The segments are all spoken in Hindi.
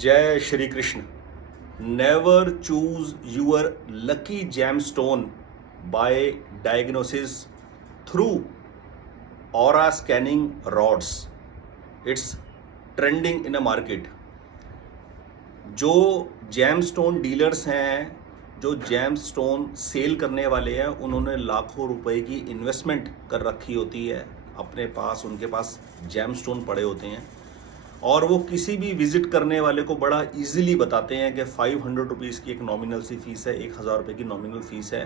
जय Shri Krishna. Never choose your lucky gemstone by diagnosis through aura scanning rods. It's trending in a market. जो जेमस्टोन डीलर्स हैं, जो जेमस्टोन सेल करने वाले हैं, उन्होंने लाखों रुपए की इन्वेस्टमेंट कर रखी होती है अपने पास, उनके पास जेमस्टोन पड़े होते हैं और वो किसी भी विजिट करने वाले को बड़ा इजीली बताते हैं कि 500 रुपीज़ की एक नॉमिनल सी फीस है, 1000 रुपये की नॉमिनल फीस है।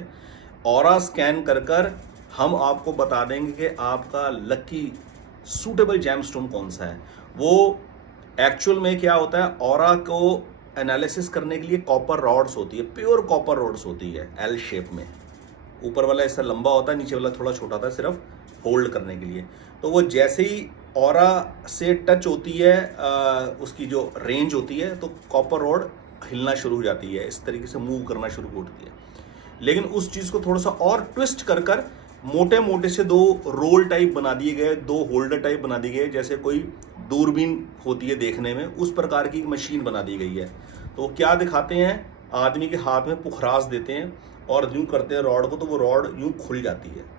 ऑरा स्कैन कर कर हम आपको बता देंगे कि आपका लकी सूटेबल जेमस्टोन कौन सा है। वो एक्चुअल में क्या होता है, ऑरा को एनालिसिस करने के लिए कॉपर रॉड्स होती है, प्योर कॉपर रॉड्स होती है एल शेप में। ऊपर वाला ऐसा लंबा होता है, नीचे वाला थोड़ा छोटा होता है, सिर्फ होल्ड करने के लिए। तो वो जैसे ही ऑरा से टच होती है, उसकी जो रेंज होती है, तो कॉपर रॉड हिलना शुरू हो जाती है, इस तरीके से मूव करना शुरू होती है। लेकिन उस चीज़ को थोड़ा सा और ट्विस्ट कर कर मोटे मोटे से दो रोल टाइप बना दिए गए, दो होल्डर टाइप बना दिए गए, जैसे कोई दूरबीन होती है देखने में, उस प्रकार की मशीन बना दी गई है। तो क्या दिखाते हैं, आदमी के हाथ में पुखरास देते हैं और यूँ करते हैं रॉड को, तो वो रॉड यूँ खुल जाती है।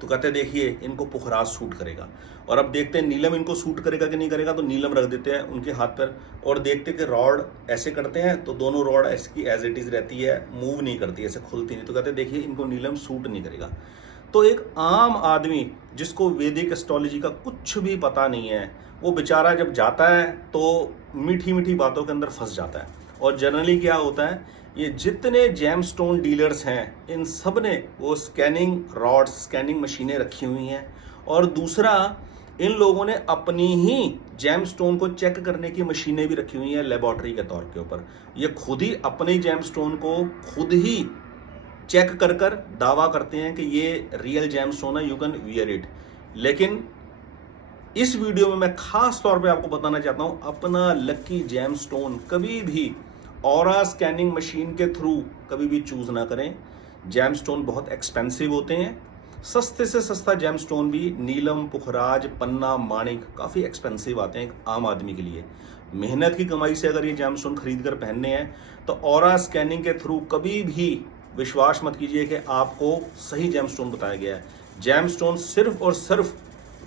तो कहते हैं देखिए इनको पुखरास सूट करेगा। और अब देखते हैं नीलम इनको सूट करेगा कि नहीं करेगा, तो नीलम रख देते हैं उनके हाथ पर और देखते हैं कि रॉड ऐसे करते हैं तो दोनों रॉड ऐसी एज इट इज़ रहती है, मूव नहीं करती, ऐसे खुलती नहीं। तो कहते हैं देखिए इनको नीलम सूट नहीं करेगा। तो एक आम आदमी जिसको वैदिक एस्ट्रोलॉजी का कुछ भी पता नहीं है, वो बेचारा जब जाता है तो मीठी मीठी बातों के अंदर फंस जाता है। और जनरली क्या होता है, ये जितने जेमस्टोन डीलर्स हैं, इन सब ने वो स्कैनिंग रॉड्स, स्कैनिंग मशीनें रखी हुई हैं। और दूसरा, इन लोगों ने अपनी ही जेमस्टोन को चेक करने की मशीनें भी रखी हुई हैं लेबोरेटरी के तौर के ऊपर। ये खुद ही अपने जेमस्टोन को खुद ही चेक कर कर दावा करते हैं कि ये रियल जेमस्टोन है, यू कैन वियर इट। लेकिन इस वीडियो में मैं खास तौर पे आपको बताना चाहता हूं, अपना लकी जेमस्टोन कभी भी ऑरा स्कैनिंग मशीन के थ्रू कभी भी चूज ना करें। जेमस्टोन बहुत एक्सपेंसिव होते हैं, सस्ते से सस्ता जेमस्टोन भी नीलम, पुखराज, पन्ना, माणिक काफ़ी एक्सपेंसिव आते हैं एक आम आदमी के लिए। मेहनत की कमाई से अगर ये जेमस्टोन खरीद कर पहनने हैं तो ऑरा स्कैनिंग के थ्रू कभी भी विश्वास मत कीजिए कि आपको सही जेमस्टोन बताया गया है। जेमस्टोन सिर्फ और सिर्फ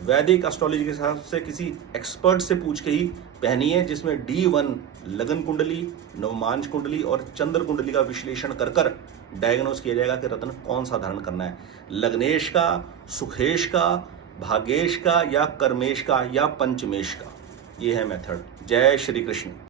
वैदिक एस्ट्रोलॉजी के हिसाब से किसी एक्सपर्ट से पूछ के ही पहनी है, जिसमें D1 लगन कुंडली, नवमांश कुंडली और चंद्र कुंडली का विश्लेषण कर कर डायग्नोस किया जाएगा कि रत्न कौन सा धारण करना है, लग्नेश का, सुखेश का, भाग्येश का या कर्मेश का या पंचमेश का। ये है मेथड। जय श्री कृष्ण।